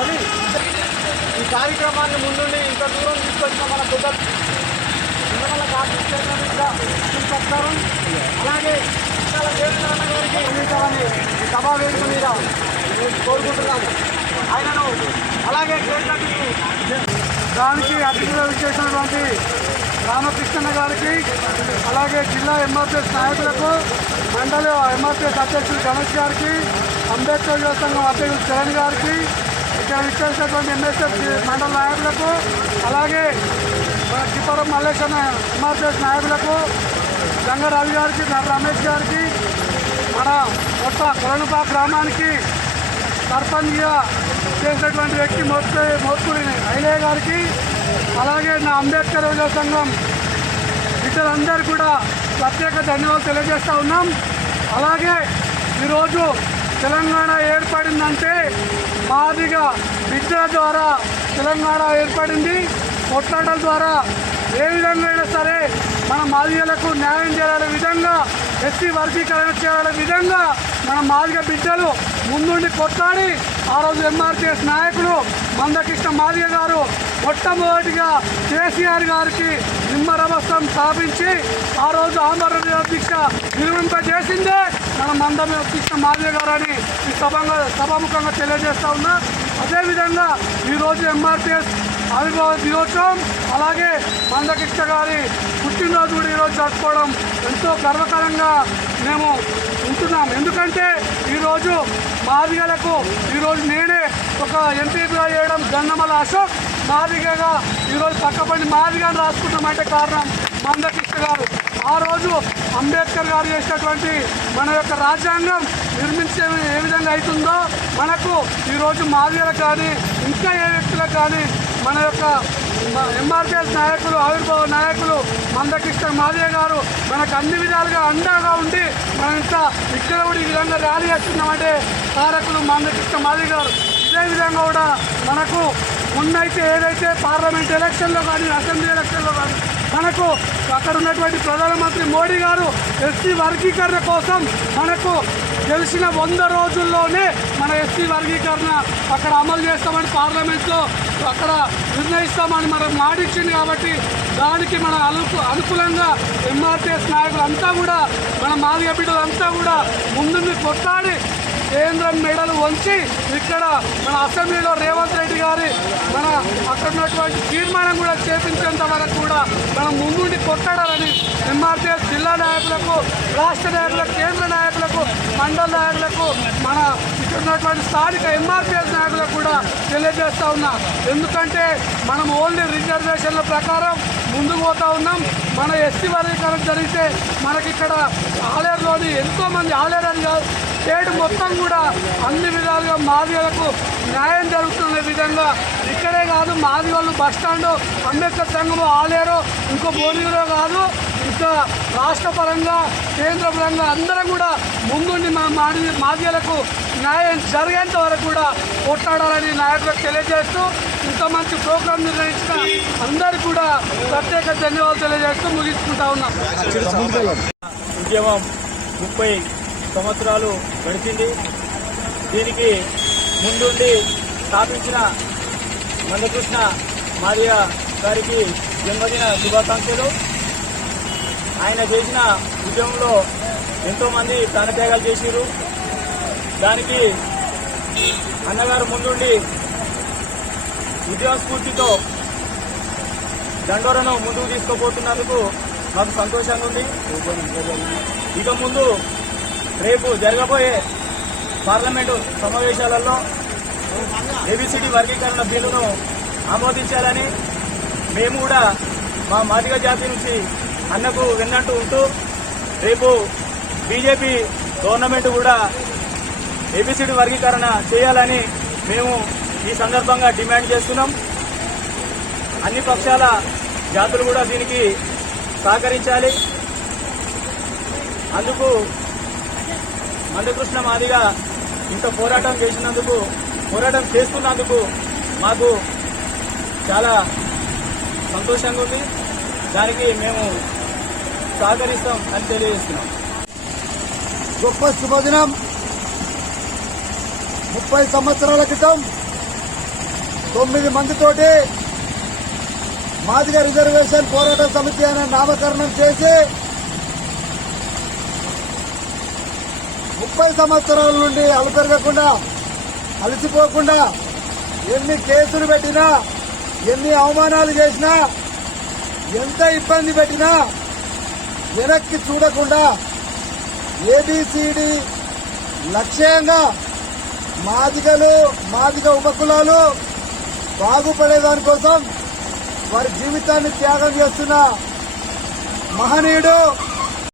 అది ఈ కార్యక్రమాన్ని ముందుండి ఇంత దూరం తీసుకొచ్చిన మన పెద్దలు చెప్తారు. అలాగే కేసీఆర్ గారికి అందించాలని ఈ సభా వేదిక మీద కోరుకుంటున్నాము. ఆయనను అలాగే దానికి అతిథిగా విచ్చేసినటువంటి రామకృష్ణ గారికి, అలాగే జిల్లా ఎంఆర్పీఎస్ నాయకులకు, మండలి ఎంఆర్పీఎస్ అధ్యక్షుడు గణేష్ గారికి, అంబేద్కర్ యువ సంఘం అధ్యక్షుడు చరణ్ గారికి, ఇక్కడ విచ్చేసినటువంటి ఎంఎస్ఎఫ్ మండల నాయకులకు, అలాగే చిప్పరం మల్లేశ్వర ఎంఆర్పీఎస్ నాయకులకు, గంగారాజు గారికి, రమేష్ గారికి, మన కొత్త కొలనుపా గ్రామానికి సర్పంచ్గా చేసినటువంటి వ్యక్తి మోత్కూరి ఐలయ్య గారికి, అలాగే నా అంబేద్కర్ యువ సంఘం బిడ్డలందరూ కూడా ప్రత్యేక ధన్యవాదాలు తెలియజేస్తూ ఉన్నాం. అలాగే ఈరోజు తెలంగాణ ఏర్పడిందంటే మాదిగా బిడ్డల ద్వారా తెలంగాణ ఏర్పడింది. కొట్లాటల ద్వారా ఏ విధంగా అయినా సరే మన మాదిగలకు న్యాయం చేయాలనే విధంగా, ఎస్సీ వర్గీకరణ చేయాలనే విధంగా మన మాదిగ బిడ్డలు ముందుండి కొట్లాడి ఆ రోజు ఎంఆర్పీఎస్ నాయకులు మందకృష్ణ మాదిగ గారు మొట్టమొదటిగా కేసీఆర్ గారికి నిమ్మరభస్తం స్థాపించి ఆ రోజు ఆమరణ దీక్ష నిర్వహింపజేసిందే మన మందకృష్ణ మాదిగ గారు అని ఈ సభాముఖంగా తెలియజేస్తా ఉన్నా. అదేవిధంగా ఈరోజు ఎంఆర్పీఎస్ ఆవిర్భావ దినోత్సవం, అలాగే మందకృష్ణ గారి పుట్టినరోజు కూడా ఈరోజు జరుపుకోవడం ఎంతో గర్వకారంగా మేము ఉంటున్నాం. ఎందుకంటే ఈరోజు మాదిగలకు ఈరోజు నేనే ఒక ఎంపీగా చేయడం, గన్నమల అశోక్ మాదిగగా ఈరోజు పక్కపడి మాదిగాని రాసుకుంటామంటే కారణం మందకృష్ణ గారు. ఆ రోజు అంబేద్కర్ గారు చేసినటువంటి మన యొక్క రాజ్యాంగం నిర్మించే ఏ విధంగా అవుతుందో మనకు ఈరోజు మాదిగలకు కానీ ఇంకా ఏ వ్యక్తులకు కానీ మన యొక్క ఎంఆర్పీఎస్ నాయకులు, ఆవిర్భావ నాయకులు మందకృష్ణ మాదిగ గారు మనకు అన్ని విధాలుగా అండగా ఉండి మనం ఇంత ఇక్కడ కూడా ఈ విధంగా ర్యాలీ చేస్తున్నామంటే కారకులు మందకృష్ణ మాదిగ గారు. ఇదే విధంగా కూడా మనకు ఉన్నైతే ఏదైతే పార్లమెంట్ ఎలక్షన్లో కానీ, అసెంబ్లీ ఎలక్షన్లో కానీ మనకు అక్కడ ఉన్నటువంటి ప్రధానమంత్రి మోడీ గారు ఎస్సీ వర్గీకరణ కోసం మనకు గెలిచిన 100 రోజుల్లోనే మన ఎస్సీ వర్గీకరణ అక్కడ అమలు చేస్తామని పార్లమెంట్లో అక్కడ నిర్ణయిస్తామని మనం మాటిచ్చింది. కాబట్టి దానికి మన అనుకూలంగా ఎంఆర్పీఎస్ నాయకులంతా కూడా, మన మాదిగ బిడ్డలంతా కూడా ముందుండి కొట్లాడి కేంద్రం మెడలు వంచి ఇక్కడ మన అసెంబ్లీలో రేవంత్ రెడ్డి గారి మన అక్కడ ఉన్నటువంటి తీర్మానం కూడా చేపించేంత వరకు కూడా మనం ముందుండి కొట్టాడాలని ఎంఆర్పీఎస్ జిల్లా నాయకులకు, రాష్ట్ర నాయకులకు, కేంద్ర నాయకులకు, మండల నాయకులకు, మన ఇక్కడ ఉన్నటువంటి స్థానిక ఎంఆర్పీఎస్ నాయకులకు కూడా తెలియజేస్తూ ఉన్నా. ఎందుకంటే మనం ఓన్లీ రిజర్వేషన్ల ప్రకారం ముందుకు పోతూ ఉన్నాం. మన ఎస్సీ వర్గీకరణ జరిగితే మనకి ఇక్కడ ఆలేరులోని ఎంతోమంది, ఆలేరు అని కాదు స్టేట్ మొత్తం కూడా అన్ని విధాలుగా మాదిగలకు న్యాయం జరుగుతున్న విధంగా ఇక్కడే కాదు, మాదిగోళ్ళు బస్టాండు, అంబేద్కర్ సంఘము ఆలేరు, ఇంకో బోర్నీలో కాదు, ఇంకా రాష్ట్ర పరంగా, కేంద్ర పరంగా అందరం కూడా ముందుండి మన మాదిగలకు న్యాయం జరిగేంత వరకు కూడా కొట్లాడాలని నాయకులకు తెలియజేస్తూ ఇంత మంచి ప్రోగ్రాం నిర్వహించిన అందరికీ కూడా ప్రత్యేక ధన్యవాదాలు తెలియజేస్తూ ముగించుకుంటా ఉన్నాం. ఉద్యమం 30 సంవత్సరాలు గడిచింది. దీనికి ముందుండి స్థాపించిన మందకృష్ణ మాదిగ గారికి జన్మదిన శుభాకాంక్షలు. ఆయన చేసిన ఉద్యమంలో ఎంతోమంది ప్రాణత్యాగాలు చేసిరు. దానికి అన్నగారు ముందుండి ఉద్యమ స్ఫూర్తితో దండోరను ముందుకు తీసుకుపోతున్నందుకు మాకు సంతోషంగా ఉంది. ఇక ముందు రేపు జరగబోయే పార్లమెంటు సమావేశాలలో ఏబిసిడి వర్గీకరణ బిల్లును ఆమోదించాలని మేము కూడా మా మాదిగ జాతి నుంచి అన్నకు విన్నట్టు ఉంటూ రేపు బీజేపీ గవర్నమెంట్ కూడా ఏబిసిడి వర్గీకరణ చేయాలని మేము ఈ సందర్భంగా డిమాండ్ చేస్తున్నాం. అన్ని పక్షాల జాతులు కూడా దీనికి సహకరించాలి. అందుకు మందకృష్ణ మాదిగ ఇంత పోరాటం చేస్తున్నందుకు మాకు చాలా సంతోషంగా ఉంది. దానికి మేము సహకరిస్తాం అని తెలియజేస్తున్నాం. గొప్ప శుభదినం. 30 సంవత్సరాల క్రితం 9 మందితోటి మాదిగ రిజర్వేషన్ పోరాట సమితి అనే నామకరణం చేసి 30 సంవత్సరాల నుండి అలుపెరగకుండా అలసిపోకుండా ఎన్ని కేసులు పెట్టినా ఎన్ని అవమానాలు చేసినా ఎంత ఇబ్బంది పెట్టినా వెనక్కి చూడకుండా ఏబిసిడి లక్ష్యంగా మాదిగ ఉపకులాలు బాగుపడేదానికోసం వారి జీవితాన్ని త్యాగం చేస్తున్న మహనీయుడు